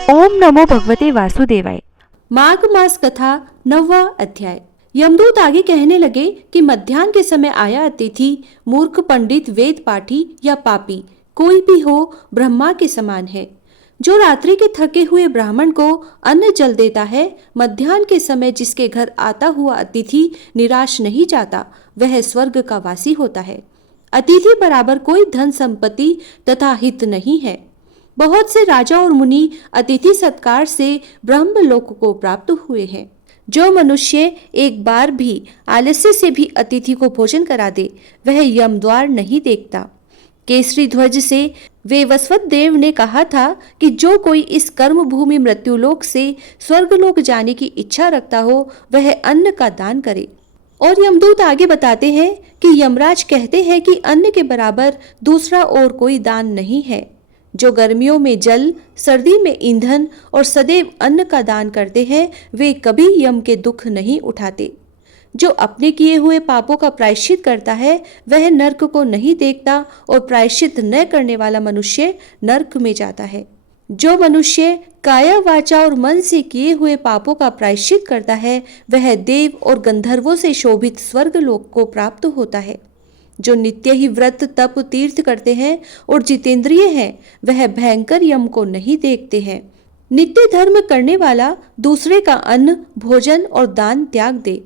ओम नमो भगवते वासुदेवाय। माघ मास कथा 9वां अध्याय। यमदूत आगे कहने लगे कि मध्याह्न के समय आया अतिथि, मूर्ख, पंडित, वेद पाठी या पापी, कोई भी हो, ब्रह्मा के समान है। जो रात्रि के थके हुए ब्राह्मण को अन्न जल देता है, मध्याह्न के समय जिसके घर आता हुआ अतिथि निराश नहीं जाता, वह स्वर्ग का वासी होता है। अतिथि बराबर कोई धन संपत्ति तथा हित नहीं है। बहुत से राजा और मुनि अतिथि सत्कार से ब्रह्मलोक को प्राप्त हुए हैं। जो मनुष्य एक बार भी आलस्य से भी अतिथि को भोजन करा दे, वह यमद्वार नहीं देखता। केसरी ध्वज से वैवस्वत देव ने कहा था कि जो कोई इस कर्म भूमि मृत्युलोक से स्वर्गलोक जाने की इच्छा रखता हो, वह अन्न का दान करे। और यमदूत आगे बताते हैं कि यमराज कहते हैं कि अन्न के बराबर दूसरा और कोई दान नहीं है। जो गर्मियों में जल, सर्दी में ईंधन और सदैव अन्न का दान करते हैं, वे कभी यम के दुख नहीं उठाते। जो अपने किए हुए पापों का प्रायश्चित करता है, वह नरक को नहीं देखता, और प्रायश्चित न करने वाला मनुष्य नरक में जाता है। जो मनुष्य काया, वाचा और मन से किए हुए पापों का प्रायश्चित करता है, वह देव और गंधर्वों से शोभित स्वर्गलोक को प्राप्त होता है। जो नित्य ही व्रत, तप, तीर्थ करते हैं और जितेंद्रिय हैं, वह भयंकर यम को नहीं देखते हैं। नित्य धर्म करने वाला दूसरे का अन्न, भोजन और दान त्याग दे।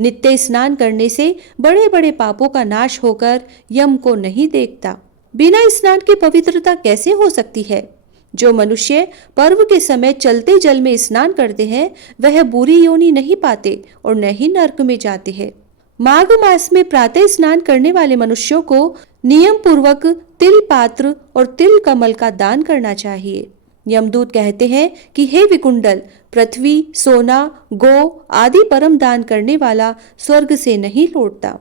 नित्य स्नान करने से बड़े बड़े पापों का नाश होकर यम को नहीं देखता। बिना स्नान की पवित्रता कैसे हो सकती है? जो मनुष्य पर्व के समय चलते जल में स्नान करते हैं, वह बुरी योनि नहीं पाते और न ही नरक में जाते हैं। माघ मास में प्रातः स्नान करने वाले मनुष्यों को नियम पूर्वक तिल पात्र और तिल कमल का दान करना चाहिए। यमदूत कहते हैं कि हे विकुंडल, पृथ्वी, सोना, गो आदि परम दान करने वाला स्वर्ग से नहीं लौटता।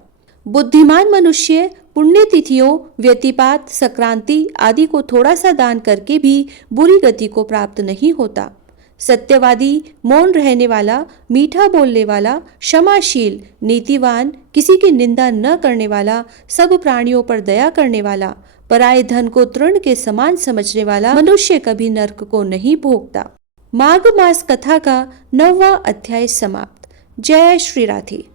बुद्धिमान मनुष्य पुण्यतिथियों, व्यतिपात, संक्रांति आदि को थोड़ा सा दान करके भी बुरी गति को प्राप्त नहीं होता। सत्यवादी, मौन रहने वाला, मीठा बोलने वाला, क्षमाशील, नीतिवान, किसी की निंदा न करने वाला, सब प्राणियों पर दया करने वाला, पराये धन को तृण के समान समझने वाला मनुष्य कभी नरक को नहीं भोगता। माघ मास कथा का 9वां अध्याय समाप्त। जय श्री राधे।